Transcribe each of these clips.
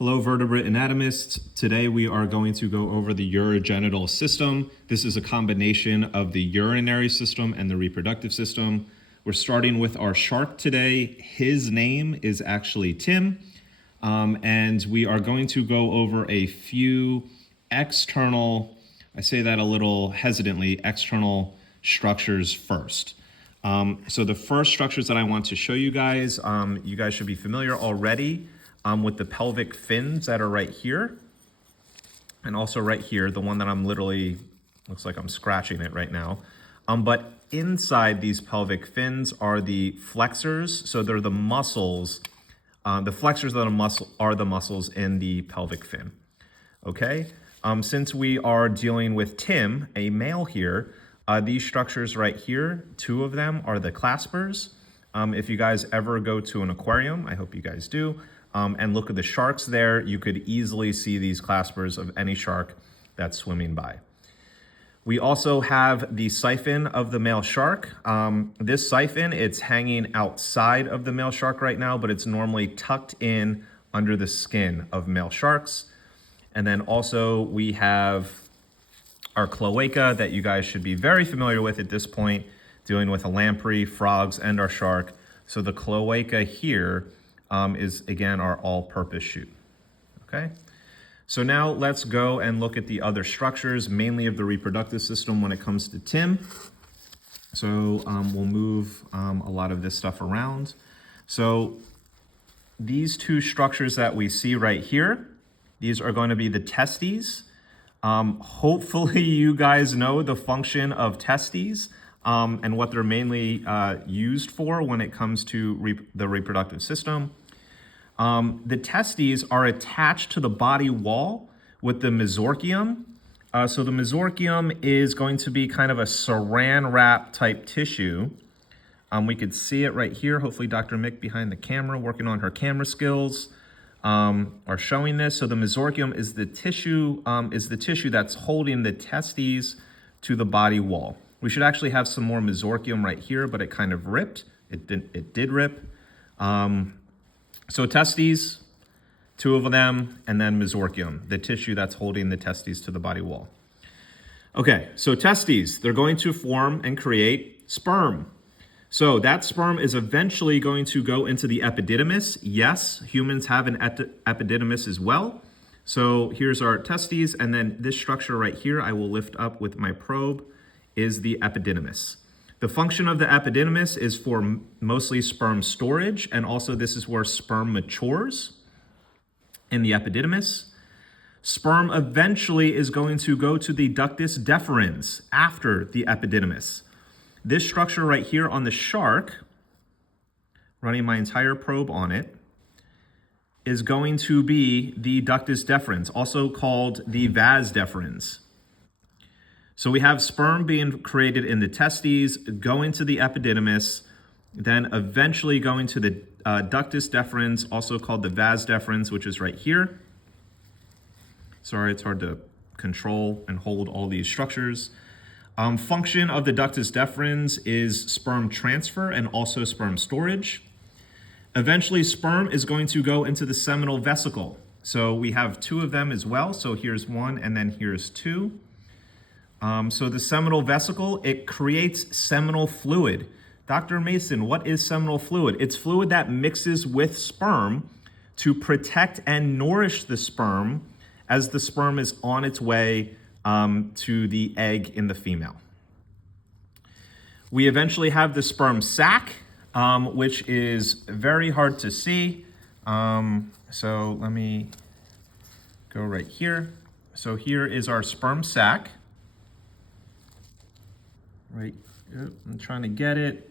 Hello, vertebrate anatomists. Today we are going to go over the urogenital system. This is a combination of the urinary system and the reproductive system. We're starting with our shark today. His name is actually Tim, and we are going to go over a few external, I say that a little hesitantly, external structures first. So the first structures that I want to show you guys should be familiar already with the pelvic fins that are right here. And also right here, the one that I'm literally, looks like I'm scratching it right now. But inside these pelvic fins are the flexors. So they're the muscles. The flexors are the muscles in the pelvic fin. Okay? Since we are dealing with Tim, a male here, these structures right here, two of them are the claspers. If you guys ever go to an aquarium, I hope you guys do, and look at the sharks there, you could easily see these claspers of any shark that's swimming by. We also have the siphon of the male shark. This siphon, it's hanging outside of the male shark right now, but it's normally tucked in under the skin of male sharks. And then also we have our cloaca that you guys should be very familiar with at this point, dealing with a lamprey, frogs, and our shark. So the cloaca here is, again, our all-purpose chute, okay? So now let's go and look at the other structures, mainly of the reproductive system when it comes to Tim. So we'll move a lot of this stuff around. So these two structures that we see right here, these are going to be the testes. Hopefully you guys know the function of testes and what they're mainly used for when it comes to the reproductive system. The testes are attached to the body wall with the mesorchium. So the mesorchium is going to be kind of a saran wrap type tissue. We could see it right here. Hopefully Dr. Mick behind the camera, working on her camera skills, are showing this. So the mesorchium is the tissue that's holding the testes to the body wall. We should actually have some more mesorchium right here, but it kind of ripped. It did rip. So testes, two of them, and then mesorchium, the tissue that's holding the testes to the body wall. Okay, so testes, they're going to form and create sperm. So that sperm is eventually going to go into the epididymis. Yes, humans have an epididymis as well. So here's our testes, and then this structure right here, I will lift up with my probe, is the epididymis. The function of the epididymis is for mostly sperm storage, and also this is where sperm matures in the epididymis. Sperm eventually is going to go to the ductus deferens after the epididymis. This structure right here on the shark, running my entire probe on it, is going to be the ductus deferens, also called the vas deferens. So we have sperm being created in the testes, going to the epididymis, then eventually going to the ductus deferens, also called the vas deferens, which is right here. Sorry, it's hard to control and hold all these structures. Function of the ductus deferens is sperm transfer and also sperm storage. Eventually, sperm is going to go into the seminal vesicle. So we have two of them as well. So here's one and then here's two. So the seminal vesicle, it creates seminal fluid. Dr. Mason, what is seminal fluid? It's fluid that mixes with sperm to protect and nourish the sperm as the sperm is on its way to the egg in the female. We eventually have the sperm sac, which is very hard to see. So let me go right here. So here is our sperm sac. Right, I'm trying to get it.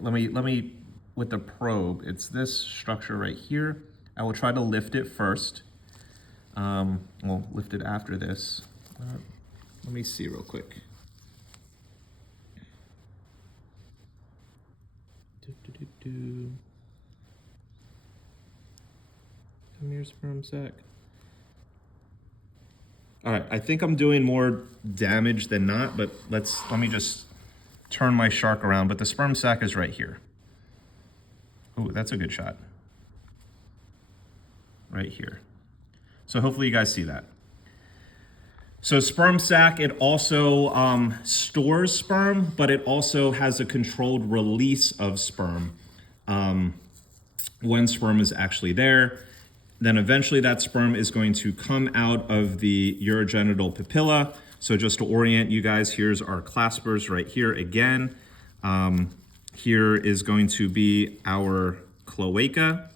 Let me, with the probe, it's this structure right here. I will try to lift it first. We'll lift it after this. Let me see real quick. Come here, sperm sac. All right, I think I'm doing more damage than not, but let me just turn my shark around. But the sperm sac is right here. Oh, that's a good shot. right here. So hopefully you guys see that. So sperm sac, it also stores sperm, but it also has a controlled release of sperm when sperm is actually there. Then eventually that sperm is going to come out of the urogenital papilla. So just to orient you guys, here's our claspers right here again. Here is going to be our cloaca.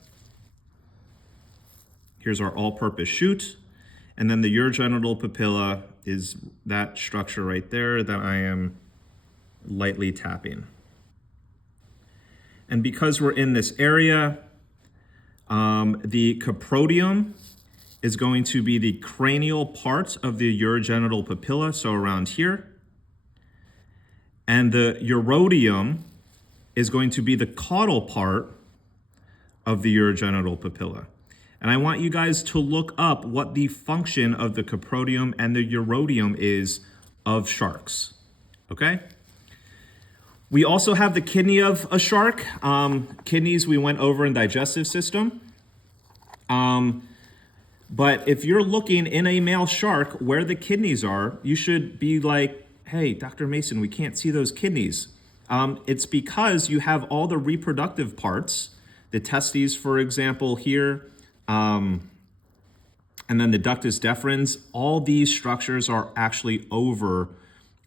Here's our all-purpose chute. And then the urogenital papilla is that structure right there that I am lightly tapping. And because we're in this area, the caprotium is going to be the cranial part of the urogenital papilla, so around here. And the urodium is going to be the caudal part of the urogenital papilla. And I want you guys to look up what the function of the caprotium and the urodium is of sharks, okay? We also have the kidney of a shark. Kidneys we went over in digestive system. But if you're looking in a male shark where the kidneys are, you should be like, hey, Dr. Mason, we can't see those kidneys. It's because you have all the reproductive parts, the testes, for example, here, and then the ductus deferens. All these structures are actually over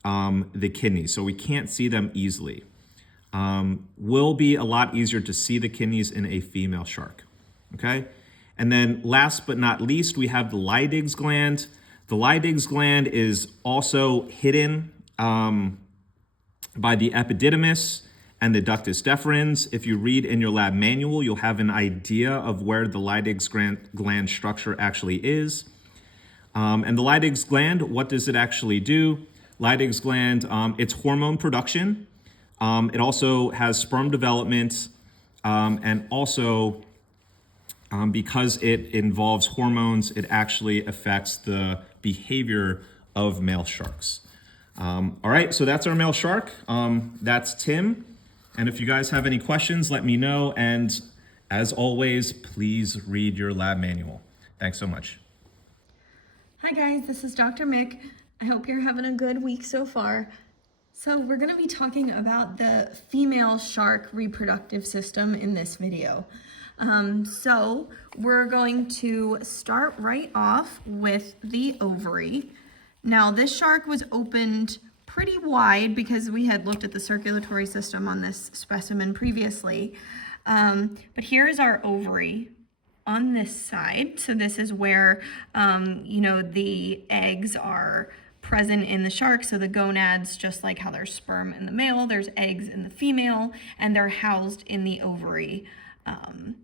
the kidneys, so we can't see them easily. Will be a lot easier to see the kidneys in a female shark, okay? And then last but not least, we have the Leydig's gland. The Leydig's gland is also hidden by the epididymis and the ductus deferens. If you read in your lab manual, you'll have an idea of where the Leydig's gland structure actually is. And the Leydig's gland, what does it actually do? Leydig's gland, it's hormone production. It also has sperm development, and also because it involves hormones, it actually affects the behavior of male sharks. All right, so that's our male shark. That's Tim. And if you guys have any questions, let me know. And as always, please read your lab manual. Thanks so much. Hi guys, this is Dr. Mick. I hope you're having a good week so far. So we're going to be talking about the female shark reproductive system in this video. So we're going to start right off with the ovary. Now this shark was opened pretty wide because we had looked at the circulatory system on this specimen previously. But here is our ovary on this side. So this is where, the eggs are present in the shark. So the gonads, just like how there's sperm in the male, there's eggs in the female, and they're housed in the ovary,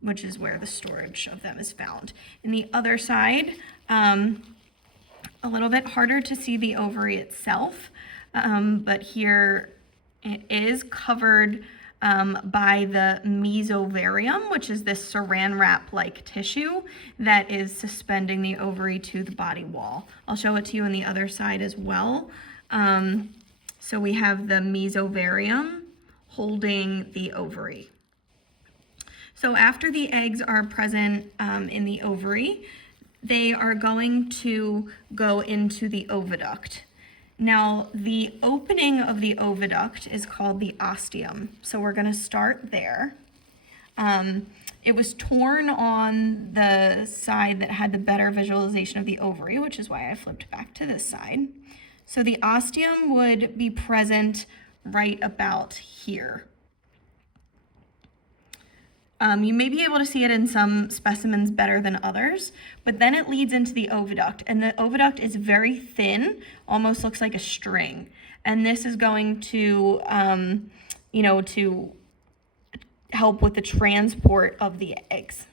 which is where the storage of them is found. In the other side, a little bit harder to see the ovary itself, but here it is covered by the mesovarium, which is this saran wrap-like tissue that is suspending the ovary to the body wall. I'll show it to you on the other side as well. So we have the mesovarium holding the ovary. So after the eggs are present in the ovary, they are going to go into the oviduct. Now, the opening of the oviduct is called the ostium. So we're going to start there. It was torn on the side that had the better visualization of the ovary, which is why I flipped back to this side. So the ostium would be present right about here. You may be able to see it in some specimens better than others, but then it leads into the oviduct, and the oviduct is very thin, almost looks like a string. And this is going to, to help with the transport of the eggs.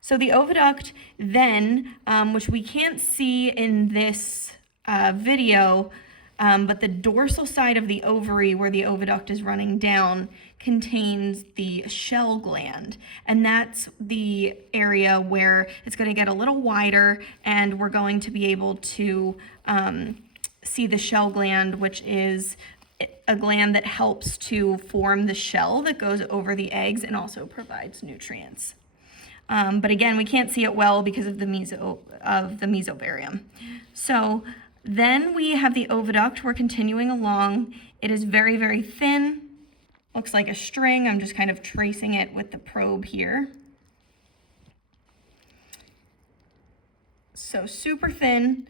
So the oviduct then, which we can't see in this video, but the dorsal side of the ovary where the oviduct is running down contains the shell gland, and that's the area where it's going to get a little wider and we're going to be able to see the shell gland, which is a gland that helps to form the shell that goes over the eggs and also provides nutrients. But again, we can't see it well because of the mesovarium. So then we have the oviduct. We're continuing along. It is very, very thin. Looks like a string. I'm just kind of tracing it with the probe here. So super thin.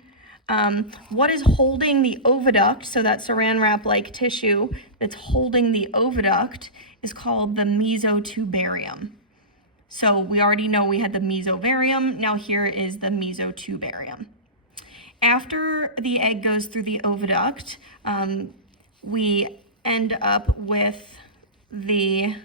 What is holding the oviduct, so that saran wrap-like tissue that's holding the oviduct, is called the mesotubarium. So we already know we had the mesovarium. Now here is the mesotubarium. After the egg goes through the oviduct, we end up with the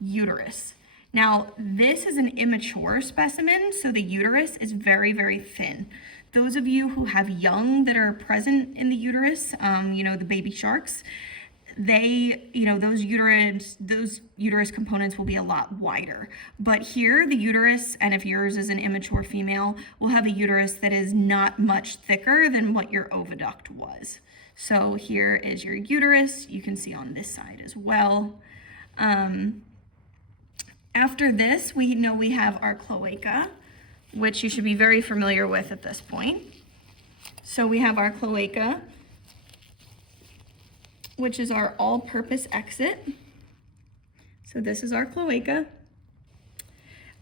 uterus. Now, this is an immature specimen, so the uterus is very, very thin. Those of you who have young that are present in the uterus, the baby sharks, those uterus components will be a lot wider. But here, the uterus, and if yours is an immature female, will have a uterus that is not much thicker than what your oviduct was. So here is your uterus. You can see on this side as well. After this, we know we have our cloaca, which you should be very familiar with at this point. So we have our cloaca, which is our all-purpose exit. So this is our cloaca.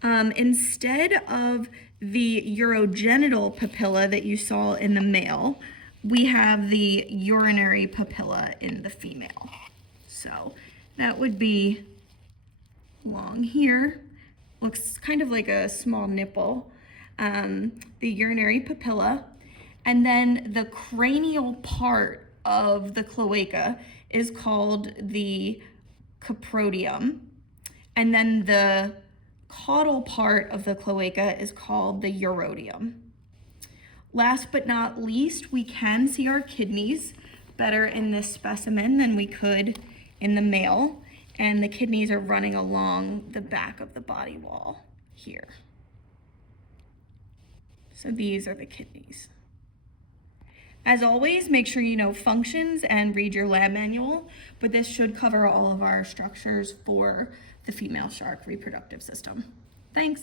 Instead of the urogenital papilla that you saw in the male, we have the urinary papilla in the female. So that would be along here. Looks kind of like a small nipple. The urinary papilla. And then the cranial part of the cloaca is called the caprotium. And then the caudal part of the cloaca is called the urodium. Last but not least, we can see our kidneys better in this specimen than we could in the male. And the kidneys are running along the back of the body wall here. So these are the kidneys. As always, make sure you know functions and read your lab manual, but this should cover all of our structures for the female shark reproductive system. Thanks.